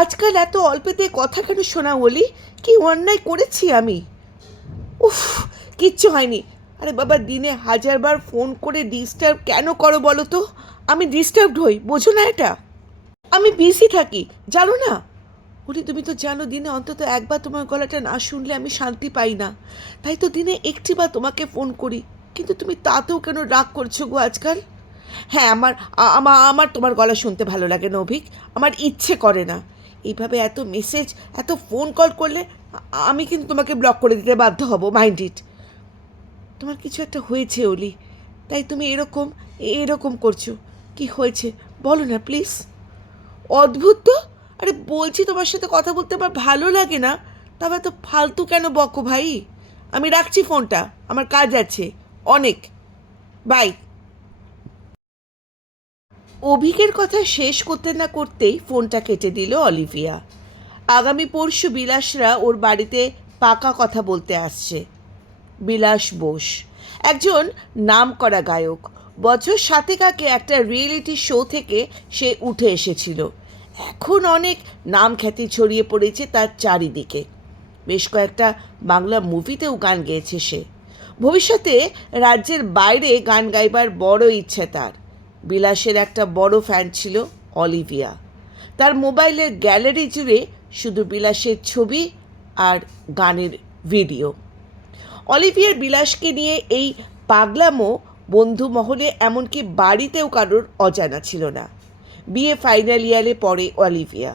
আজকাল এত অল্পেতে কথা কেন শোনা বলি? কি অন্যায় করেছি আমি? উফ, কিচ্ছু হয়নি। আরে বাবা, দিনে হাজারবার ফোন করে ডিস্টার্ব কেন করো বলো তো? আমি ডিস্টার্বড হই, বোঝো না এটা? আমি বিজি থাকি, জানো না? বলি, তুমি তো জানো দিনে অন্তত একবার তোমার গলাটা না শুনলে আমি শান্তি পাই না। তাই তো দিনে একটিবার তোমাকে ফোন করি। কিন্তু তুমি তাতেও কেন রাগ করছো গো আজকাল? হ্যাঁ, আমার আমার তোমার গলা শুনতে ভালো লাগে না অভিক। আমার ইচ্ছে করে না। এইভাবে এত মেসেজ, এত ফোন কল করলে আমি কিন্তু তোমাকে ব্লক করে দিতে বাধ্য হব, মাইন্ড ইট। তোমার কিছু একটা হয়েছে অলি, তাই তুমি এরকম এরকম করছো। কি হয়েছে বলো না প্লিজ। অদ্ভুত তো। আরে বলছি তোমার সাথে কথা বলতে আমার ভালো লাগে না, তবে তো ফালতু কেন বকো ভাই? আমি রাখছি ফোনটা, আমার কাজ আছে অনেক। বাই। অভিকের কথা শেষ করতে না করতেই ফোনটা কেটে দিল অলিভিয়া। আগামী পরশু বিলাসরা ওর বাড়িতে পাকা কথা বলতে আসছে। বিলাস বোস একজন নামকরা গায়ক। বছর সাতেক আগে একটা রিয়েলিটি শো থেকে সে উঠে এসেছিল। এখন অনেক নাম খ্যাতি ছড়িয়ে পড়েছে তার চারিদিকে। বেশ কয়েকটা বাংলা মুভিতেও গান গেয়েছে সে। ভবিষ্যতে রাজ্যের বাইরে গান গাইবার বড় ইচ্ছে তার। বিলাসের একটা বড় ফ্যান ছিল অলিভিয়া। তার মোবাইলের গ্যালারি জুড়ে শুধু বিলাসের ছবি আর গানের ভিডিও। অলিভিয়ার বিলাসকে নিয়ে এই পাগলামো বন্ধু মহলে, এমনকি বাড়িতেও কারোর অজানা ছিল না। বিএ ফাইনাল ইয়ারে পড়ে অলিভিয়া।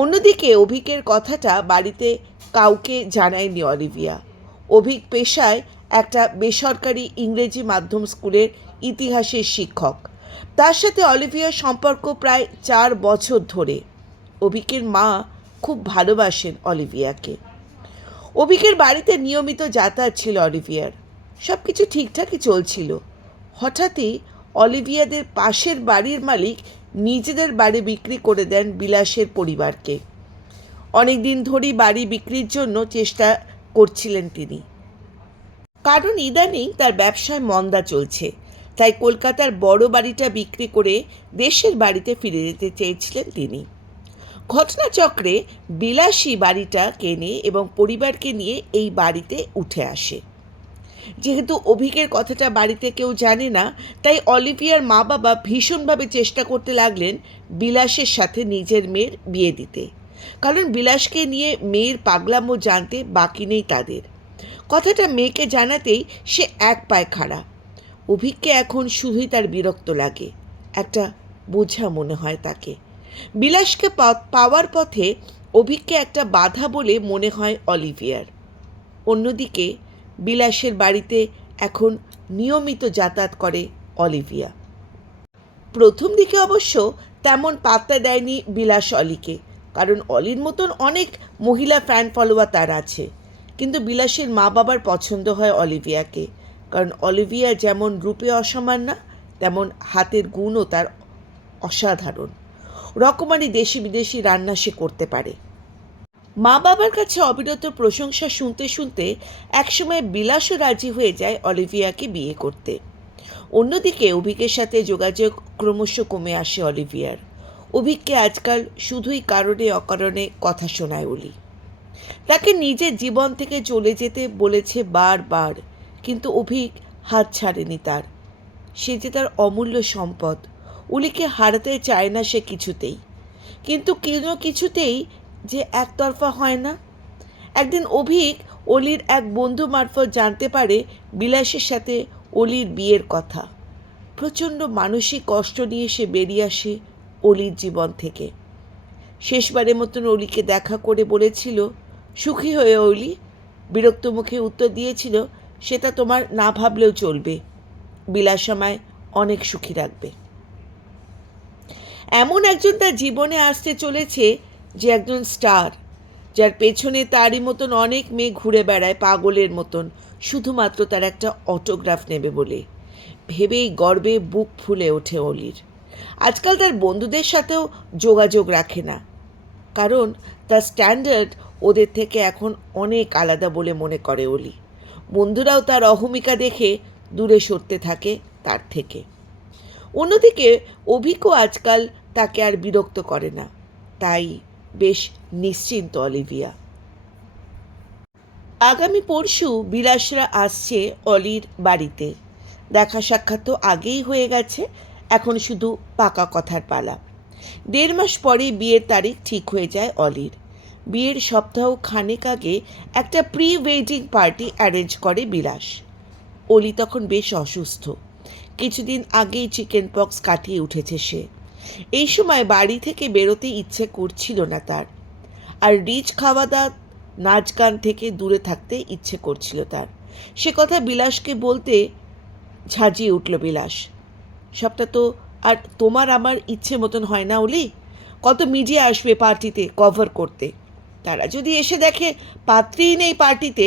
অন্যদিকে অভিকের কথাটা বাড়িতে কাউকে জানায়নি অলিভিয়া। অভিক পেশায় একটা বেসরকারি ইংরেজি মাধ্যম স্কুলের ইতিহাসের শিক্ষক। তার সাথে অলিভিয়ার সম্পর্ক প্রায় 4 বছর ধরে। অভিকের মা খুব ভালোবাসেন অলিভিয়াকে। অভিকের বাড়িতে নিয়মিত যাতায়াত ছিল অলিভিয়ার। সব কিছু ঠিকঠাকই চলছিল। হঠাৎই অলিভিয়াদের পাশের বাড়ির মালিক নিজেদের বাড়ি বিক্রি করে দেন বিলাসের পরিবারকে। অনেক দিন ধরেই বাড়ি বিক্রির জন্য চেষ্টা করছিলেন তিনি, কারণ ইদানিং তার ব্যবসায় মন্দা চলছে। তাই কলকাতার বড় বাড়িটা বিক্রি করে দেশের বাড়িতে ফিরে যেতে চেয়েছিলেন তিনি। ঘটনাচক্রে বিলাসী বাড়িটা কেনে এবং পরিবারকে নিয়ে এই বাড়িতে উঠে আসে। যেহেতু অভিকের কথাটা বাড়িতে কেউ জানে না, তাই অলিভিয়ার মা বাবা ভীষণভাবে চেষ্টা করতে লাগলেন বিলাসের সাথে নিজের মেয়ের বিয়ে দিতে। কারণ বিলাসকে নিয়ে মেয়ের পাগলামো জানতে বাকি নেই তাদের। কথাটা মেয়েকে জানাতেই সে এক পায়ে খাড়া। অভিককে এখন শুধুই তার বিরক্ত লাগে, একটা বোঝা মনে হয় তাকে। বিলাসকে পাওয়ার পথে অভিককে একটা বাধা বলে মনে হয় অলিভিয়ার। অন্যদিকে বিলাসের বাড়িতে এখন নিয়মিত যাতায়াত করে অলিভিয়া। প্রথম দিকে অবশ্য তেমন পাত্তা দেয়নি বিলাস অলিকে, কারণ অলির মতন অনেক মহিলা ফ্যান ফলোয়ার তার আছে। কিন্তু বিলাসের মা বাবার পছন্দ হয় অলিভিয়াকে, কারণ অলিভিয়া যেমন রূপে অসামান্য, তেমন হাতের গুণও তার অসাধারণ। রকমারি দেশি বিদেশি রান্না সে করতে পারে। মা বাবার কাছে অবিরত প্রশংসা শুনতে শুনতে একসময় বিলাসও রাজি হয়ে যায় অলিভিয়াকে বিয়ে করতে। অন্যদিকে অভিকের সাথে যোগাযোগ ক্রমশ কমে আসে অলিভিয়ার। অভিককে আজকাল শুধুই কারণে অকারণে কথা শোনায় অলি। তাকে নিজের জীবন থেকে চলে যেতে বলেছে বারবার, কিন্তু অভিক হাত ছাড়েনি তার। সে যে তার অমূল্য সম্পদ। অলিকে হারাতে চায় না সে কিছুতেই। কিন্তু কোনো কিছুতেই যে একতরফা হয় না। একদিন অভিক অলির এক বন্ধু মারফত জানতে পারে বিলাসের সাথে অলির বিয়ের কথা। প্রচণ্ড মানসিক কষ্ট নিয়ে সে বেরিয়ে আসে অলির জীবন থেকে। শেষবারের মতন অলিকে দেখা করে বলেছিল, সুখী হয়ে অলি। বিরক্ত মুখে উত্তর দিয়েছিল, সেটা তোমার না ভাবলেও চলবে। বিলাস আমায় অনেক সুখী রাখবে। এমন একজন তার জীবনে আসতে চলেছে যে একজন স্টার, যার পেছনে তারই মতন অনেক মেয়ে ঘুরে বেড়ায় পাগলের মতন, শুধুমাত্র তার একটা অটোগ্রাফ নেবে বলে। ভেবেই গর্বে বুক ফুলে ওঠে অলির। আজকাল তার বন্ধুদের সাথেও যোগাযোগ রাখে না, কারণ তার স্ট্যান্ডার্ড ওদের থেকে এখন অনেক আলাদা বলে মনে করে অলি। বন্ধুরাও তার অহমিকা দেখে দূরে সরতে থাকে তার থেকে। অন্যদিকে অভিকও আজকাল তাকে আর বিরক্ত করে না। তাই বেশ নিশ্চিন্ত অলিভিয়া। আগামী পরশু বিলাসরা আসছে অলির বাড়িতে। দেখা সাক্ষাৎ তো আগেই হয়ে গেছে, এখন শুধু পাকা কথার পালা। 1.5 মাস পরে বিয়ের তারিখ ঠিক হয়ে যায় অলির। বিয়ের সপ্তাহ খানেক আগে একটা প্রি ওয়েডিং পার্টি অ্যারেঞ্জ করে বিলাস। অলি তখন বেশ অসুস্থ। কিছুদিন আগেই চিকেন পক্স কাটিয়ে উঠেছে সে। এই সময় বাড়ি থেকে বেরোতে ইচ্ছে করছিল না তার। আর রিচ খাওয়া দাওয়া, নাচ গান থেকে দূরে থাকতে ইচ্ছে করছিল তার। সে কথা বিলাসকে বলতে ঝাঁঝিয়ে উঠল বিলাস। সবটা তো আর তোমার আমার ইচ্ছে মতন হয় না অলি। কত মিডিয়া আসবে পার্টিতে কভার করতে, তারা যদি এসে দেখে পাত্রীই নেই পার্টিতে,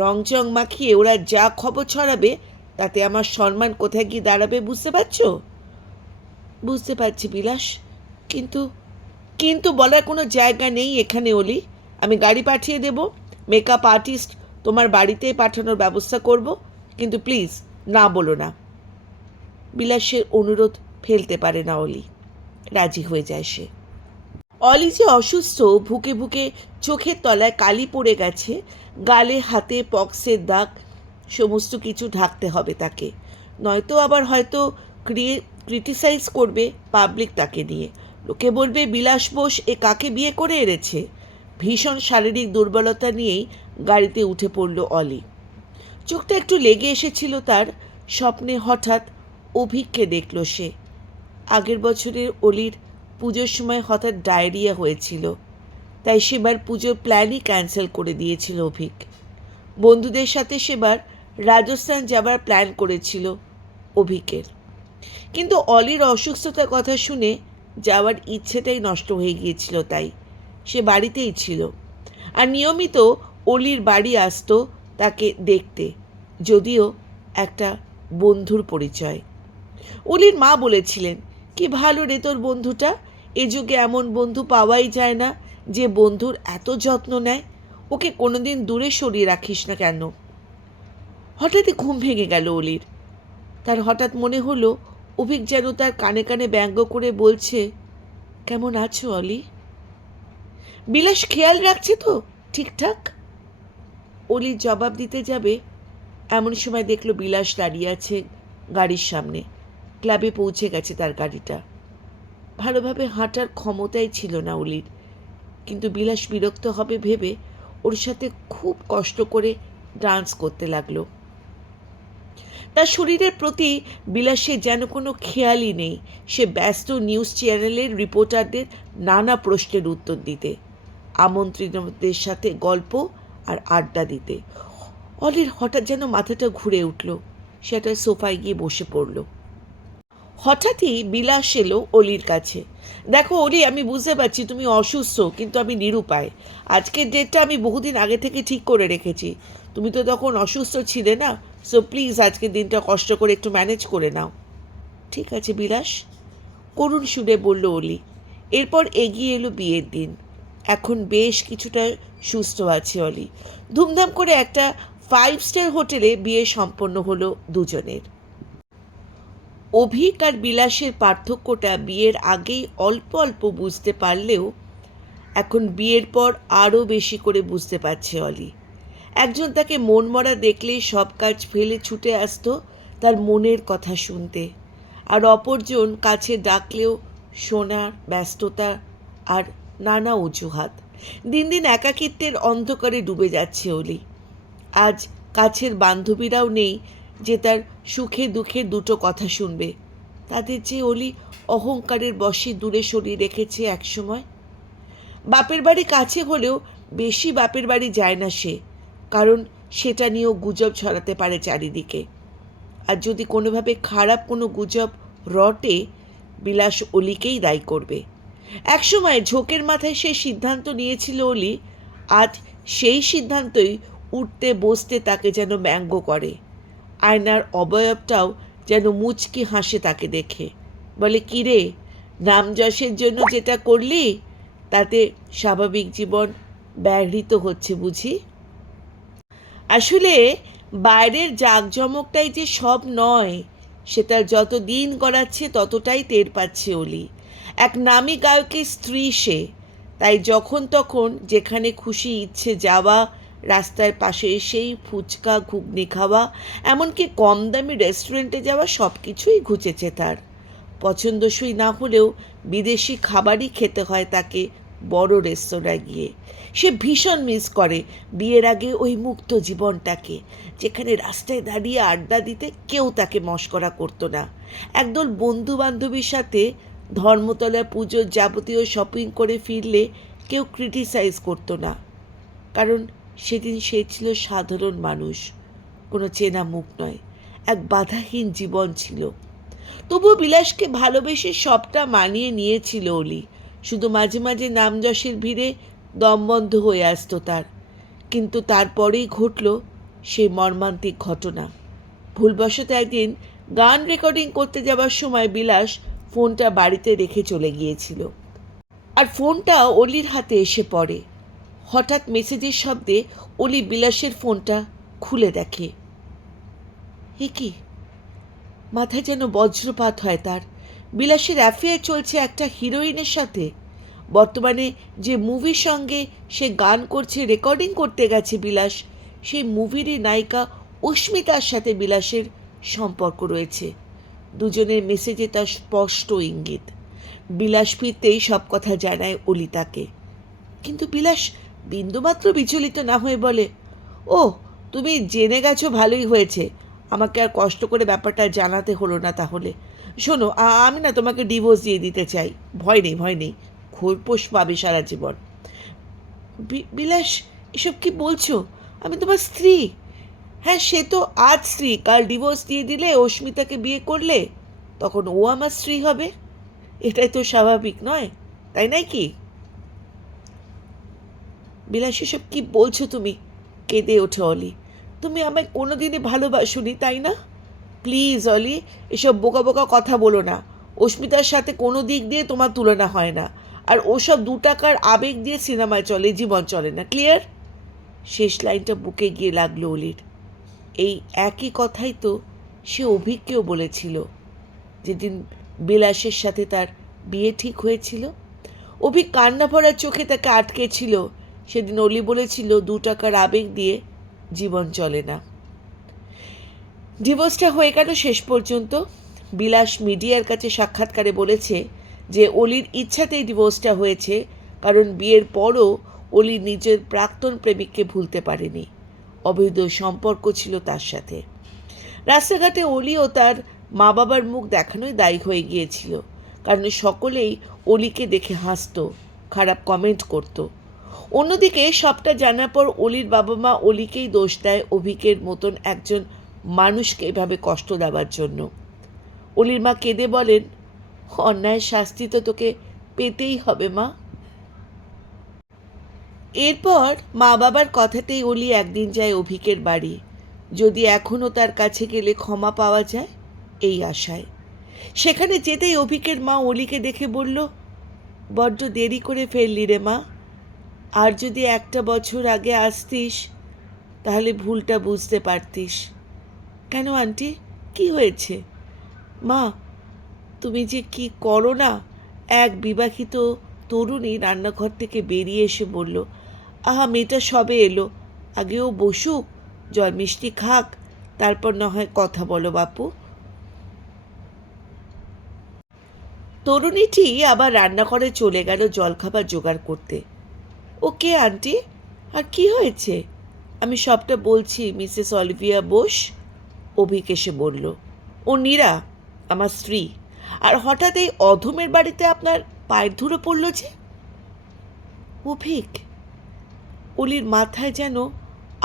রংচং মাখিয়ে ওরা যা খবর ছড়াবে, তাতে আমার সম্মান কোথায় গিয়ে দাঁড়াবে বুঝতে পারছো? বুঝতে পারছি বিলাস, কিন্তু কিন্তু বলার কোনো জায়গা নেই এখানে অলি। আমি গাড়ি পাঠিয়ে দেব, মেকআপ আর্টিস্ট তোমার বাড়িতেই পাঠানোর ব্যবস্থা করব, কিন্তু প্লিজ না বলো না। বিলাসের অনুরোধ ফেলতে পারে না অলি, রাজি হয়ে যায় সে। অলি যে অসুস্থ, ভুকে ভুকে চোখের তলায় কালি পড়ে গেছে, গালে হাতে পক্সের দাগ, সমস্ত কিছু ঢাকতে হবে তাকে, নয়তো আবার হয়তো ক্রিটিসাইজ করবে পাবলিক তাকে নিয়ে। লোকে বলবে বিলাস বোস এ কাকে বিয়ে করে এনেছে। ভীষণ শারীরিক দুর্বলতা নিয়েই গাড়িতে উঠে পড়ল অলি। চোখটা একটু লেগে এসেছিল তার। স্বপ্নে হঠাৎ অভিককে দেখল সে। আগের বছরের অলির পুজোর সময় হঠাৎ ডায়রিয়া হয়েছিল, তাই সেবার পুজোর প্ল্যানই ক্যান্সেল করে দিয়েছিল অভিক। বন্ধুদের সাথে সেবার রাজস্থান যাবার প্ল্যান করেছিল অভিকের, কিন্তু অলির অসুস্থতার কথা শুনে যাওয়ার ইচ্ছেটাই নষ্ট হয়ে গিয়েছিল। তাই সে বাড়িতেই ছিল, আর নিয়মিত অলির বাড়ি আসতো তাকে দেখতে, যদিও একটা বন্ধুর পরিচয়। অলির মা বলেছিলেন, কি ভালো রে তোর বন্ধুটা, এ যুগে এমন বন্ধু পাওয়াই যায় না যে বন্ধুর এত যত্ন নেয়। ওকে কোনোদিন দূরে সরিয়ে রাখিস না কেন? হঠাৎই ঘুম ভেঙে গেল অলির। তার হঠাৎ মনে হলো অভিক যেন তার কানে কানে ব্যঙ্গ করে বলছে, কেমন আছো অলি? বিলাস খেয়াল রাখছে তো ঠিকঠাক? অলি জবাব দিতে যাবে, এমন সময় দেখলো বিলাস দাঁড়িয়ে আছে গাড়ির সামনে। ক্লাবে পৌঁছে গেছে তার গাড়িটা। ভালোভাবে হাঁটার ক্ষমতাই ছিল না অলির, কিন্তু বিলাস বিরক্ত হবে ভেবে ওর সাথে খুব কষ্ট করে ডান্স করতে লাগলো। তার শরীরের প্রতি বিলাসের যেন কোনো খেয়ালই নেই। সে ব্যস্ত নিউজ চ্যানেলের রিপোর্টারদের নানা প্রশ্নের উত্তর দিতে, আমন্ত্রিতদের সাথে গল্প আর আড্ডা দিতে। অলির হঠাৎ যেন মাথাটা ঘুরে উঠল। সে একটা সোফায় গিয়ে বসে পড়ল। হঠাৎই বিলাস এলো অলির কাছে। দেখো অলি, আমি বুঝতে পারছি তুমি অসুস্থ, কিন্তু আমি নিরুপায়। আজকের ডেটটা আমি বহুদিন আগে থেকে ঠিক করে রেখেছি। তুমি তো তখন অসুস্থ ছিলে না, সো প্লিজ আজকের দিনটা কষ্ট করে একটু ম্যানেজ করে নাও। ঠিক আছে বিলাস, করুণ সুরে বলল অলি। এরপর এগিয়ে এলো বিয়ের দিন। এখন বেশ কিছুটা সুস্থ আছে অলি। ধুমধাম করে একটা 5 স্টার হোটেলে বিয়ে সম্পন্ন হলো দুজনের। অভিক আর বিলাসের পার্থক্যটা বিয়ের আগেই অল্প অল্প বুঝতে পারলেও এখন বিয়ের পর আরও বেশি করে বুঝতে পারছে অলি। একজন তাকে মনমরা দেখলেই সব কাজ ফেলে ছুটে আসতো তার মনের কথা শুনতে, আর অপরজন কাছে ডাকলেও শোনার ব্যস্ততা আর নানা অজুহাত। দিন দিন একাকিত্বের অন্ধকারে ডুবে যাচ্ছে অলি। আজ কাছের বান্ধবীরাও নেই যে তার সুখে দুঃখে দুটো কথা শুনবে। তাদের যে অলি অহংকারের বশে দূরে সরিয়ে রেখেছে একসময়। বাপের বাড়ি কাছে হলেও বেশি বাপের বাড়ি যায় না সে, কারণ সেটা নিয়েও গুজব ছড়াতে পারে চারিদিকে। আর যদি কোনোভাবে খারাপ কোনো গুজব রটে, বিলাস অলিকেই দায়ী করবে। একসময় ঝোঁকের মাথায় সে সিদ্ধান্ত নিয়েছিল অলি, আজ সেই সিদ্ধান্তই উঠতে বসতে তাকে যেন ব্যঙ্গ করে। আয়নার অবয়বটাও যেন মুচকি হাসে তাকে দেখে, বলে, কিরে, নাম যশের জন্য যেটা করলি তাতে স্বাভাবিক জীবন ব্যাহৃত হচ্ছে বুঝি? আসলে বাইরের জাঁকজমকটাই যে সব নয়, সেটা যত দিন গড়াচ্ছে ততটাই টের পাচ্ছে অলি। এক নামী গায়কের স্ত্রী সে, তাই যখন তখন যেখানে খুশি ইচ্ছে যাওয়া, রাস্তার পাশে এসেই ফুচকা ঘুগনি খাওয়া, এমনকি কম দামি রেস্টুরেন্টে যাওয়া সব কিছুই ঘুচেছে তার। পছন্দসই না হলেও বিদেশি খাবারই খেতে হয় তাকে বড় রেস্তোরাঁয় গিয়ে। সে ভীষণ মিস করে বিয়ের আগে ওই মুক্ত জীবনটাকে, যেখানে রাস্তায় দাঁড়িয়ে আড্ডা দিতে কেউ তাকে মশকরা করতো না। একদল বন্ধু বান্ধবীর সাথে ধর্মতলা পুজোর যাবতীয় শপিং করে ফিরলে কেউ ক্রিটিসাইজ করতো না, কারণ সেদিন সে ছিল সাধারণ মানুষ, কোনো চেনা মুখ নয়। এক বাধাহীন জীবন ছিল। তবুও বিলাসকে ভালোবেসে সবটা মানিয়ে নিয়েছিল অলি। শুধু মাঝে মাঝে নামযশের ভিড়ে দম বন্ধ হয়ে আসতো তার। কিন্তু তারপরেই ঘটল সেই মর্মান্তিক ঘটনা। ভুলবশত একদিন গান রেকর্ডিং করতে যাওয়ার সময় বিলাস ফোনটা বাড়িতে রেখে চলে গিয়েছিল। আর ফোনটা অলির হাতে এসে পড়ে। হঠাৎ মেসেজের শব্দে অলি বিলাসের ফোনটা খুলে দেখে। এ কি? মাথায় যেন বজ্রপাত হয় তার। বিলাসের অ্যাফেয়ার চলছে একটা হিরোইনের সাথে। বর্তমানে যে মুভির সঙ্গে সে গান করছে, রেকর্ডিং করতে গেছে বিলাস, সেই মুভিরই নায়িকা অস্মিতার সাথে বিলাসের সম্পর্ক রয়েছে। দুজনের মেসেজে তার স্পষ্ট ইঙ্গিত। বিলাস ফিরতেই সব কথা জানায় অলি তাকে। কিন্তু বিলাস বিন্দুমাত্র বিচলিত না হয়ে বলে, ও, তুমি জেনে গেছো, ভালোই হয়েছে। আমাকে আর কষ্ট করে ব্যাপারটা জানাতে হলো না তাহলে। শোনো, আমি না তোমাকে ডিভোর্স দিয়ে দিতে চাই। ভয় নেই, ভয় নেই, খোরপোশ পাবে সারা জীবন। বিলাস, এসব কি বলছো? আমি তোমার স্ত্রী। হ্যাঁ, সে তো আজ স্ত্রী, কাল ডিভোর্স দিয়ে দিলে, অস্মিতাকে বিয়ে করলে, তখন ও আমার স্ত্রী হবে। এটাই তো স্বাভাবিক নয়, তাই নাই কি? বিলাস, এসব কি বলছো তুমি? কেঁদে ওঠে অলি। তুমি আমায় কোনোদিনই ভালোবাসোনি, তাই না? প্লিজ অলি, এসব বোকা বোকা কথা বলো না। অস্মিতার সাথে কোনো দিক দিয়ে তোমার তুলনা হয় না। আর ওসব 2 টাকার আবেগ দিয়ে সিনেমায় চলে, জীবন চলে না। ক্লিয়ার? শেষ লাইনটা বুকে গিয়ে লাগলো অলির। এই একই কথাই তো সে অভিককেও বলেছিল যেদিন বিলাসের সাথে তার বিয়ে ঠিক হয়েছিল। অভিক কান্না ভরা চোখে তাকে আটকেছিল। সেদিন অলি বলেছিল 2 টাকার আবেগ দিয়ে জীবন চলে না। ডিভোর্সটা হয়ে গেল শেষ পর্যন্ত। বিলাস মিডিয়ার কাছে সাক্ষাৎকারে বলেছে যে অলির ইচ্ছাতেই ডিভোর্সটা হয়েছে, কারণ বিয়ের পরও অলি নিজের প্রাক্তন প্রেমিককে ভুলতে পারেনি। অবৈধ সম্পর্ক ছিল তার সাথে। রাস্তাঘাটে অলি ও তার মা বাবার মুখ দেখানোই দায়ী হয়ে গিয়েছিল, কারণ সকলেই অলিকে দেখে হাসত, খারাপ কমেন্ট করত। অন্যদিকে সবটা জানার পর অলির বাবা মা অলিকেই দোষ দেয় অভিকের মতন একজন মানুষকে এভাবে কষ্ট দেওয়ার জন্য। অলির মা কেঁদে বলেন, অন্যায়ের শাস্তি তো তোকে পেতেই হবে মা। এরপর মা বাবার কথাতেই অলি একদিন যায় অভিকের বাড়ি, যদি এখনও তার কাছে গেলে ক্ষমা পাওয়া যায় এই আশায়। সেখানে যেতেই অভিকের মা অলিকে দেখে বলল, বড্ড দেরি করে ফেললি রে মা। আর যদি 1 বছর আগে আসতিস তাহলে ভুলটা বুঝতে পারতিস। কেন আন্টি, কি হয়েছে? মা, তুমি যে কি করো না। এক বিবাহিত তরুণী রান্নাঘর থেকে বেরিয়ে এসে বলল, আহা, মেয়েটা সবে এলো, আগেও বসুক, জল মিষ্টি খাক, তারপর না হয় কথা বলো বাপু। তরুণীটি আবার রান্নাঘরে চলে গেল জলখাবার জোগাড় করতে। ওকে আন্টি, আর কি হয়েছে? আমি সবটা বলছি মিসেস অলিভিয়া বোস, অভিক এসে বলল। ও নীরা, আমার স্ত্রী। আর হঠাৎ এই অধমের বাড়িতে আপনার পায়ের ধুলো পড়ল যে? অভিক, অলির মাথায় যেন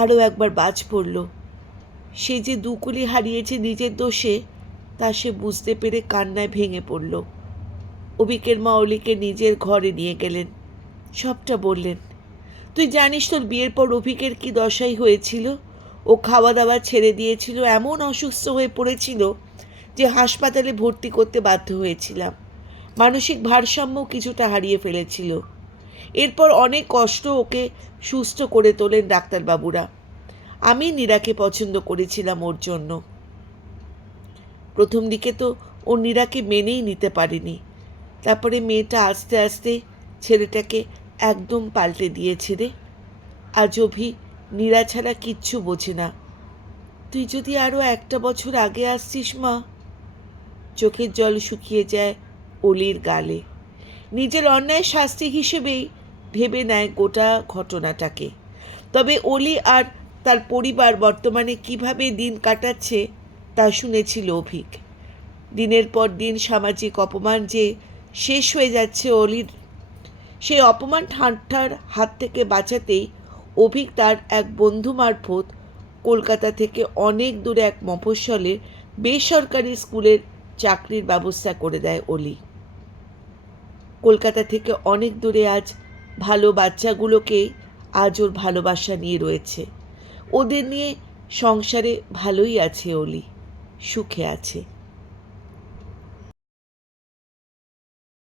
আরও একবার বাজ পড়ল। সে যে 2 কুলি হারিয়েছে নিজের দোষে, তা সে বুঝতে পেরে কান্নায় ভেঙে পড়ল। অভিকের মা অলিকে নিজের ঘরে নিয়ে গেলেন, সবটা বললেন। তুই জানিস তোর বিয়ের পর অভিকের কি দশাই হয়েছিল? ও খাওয়া দাওয়া ছেড়ে দিয়েছিল, এমন অসুস্থ হয়ে পড়েছিল যে হাসপাতালে ভর্তি করতে বাধ্য হয়েছিলাম। মানসিক ভারসাম্য কিছুটা হারিয়ে ফেলেছিল। এরপর অনেক কষ্ট ওকে সুস্থ করে তোলেন ডাক্তারবাবুরা। আমি নীরাকে পছন্দ করেছিলাম ওর জন্য। প্রথম দিকে তো ও নীরাকে মেনেই নিতে পারেনি। তারপরে মেয়েটা আস্তে আস্তে ছেলেটাকে একদম পাল্টে দিয়েছে রে। আজ অভি নীরা ছাড়া কিচ্ছু বোঝে না। তুই যদি আরও একটা বছর আগে আসছিস মা। চোখের জল শুকিয়ে যায় অলির গালে। নিজের অন্যায় শাস্তি হিসেবেই ভেবে নেয় গোটা ঘটনাটাকে। তবে অলি আর তার পরিবার বর্তমানে কিভাবে দিন কাটাচ্ছে তা শুনেছিল অভিক। দিনের পর দিন সামাজিক অপমান যে শেষ হয়ে যাচ্ছে অলির, সেই অপমান ঠাট্টার হাত থেকে বাঁচাতেই অভিক তার এক বন্ধু মারফত কলকাতা থেকে অনেক দূরে এক মফস্বলের বেসরকারি স্কুলের চাকরির ব্যবস্থা করে দেয় অলি। কলকাতা থেকে অনেক দূরে আজ ভালো বাচ্চাগুলোকে আজ ওর ভালোবাসা নিয়ে রয়েছে। ওদের নিয়ে সংসারে ভালোই আছে অলি, সুখে আছে।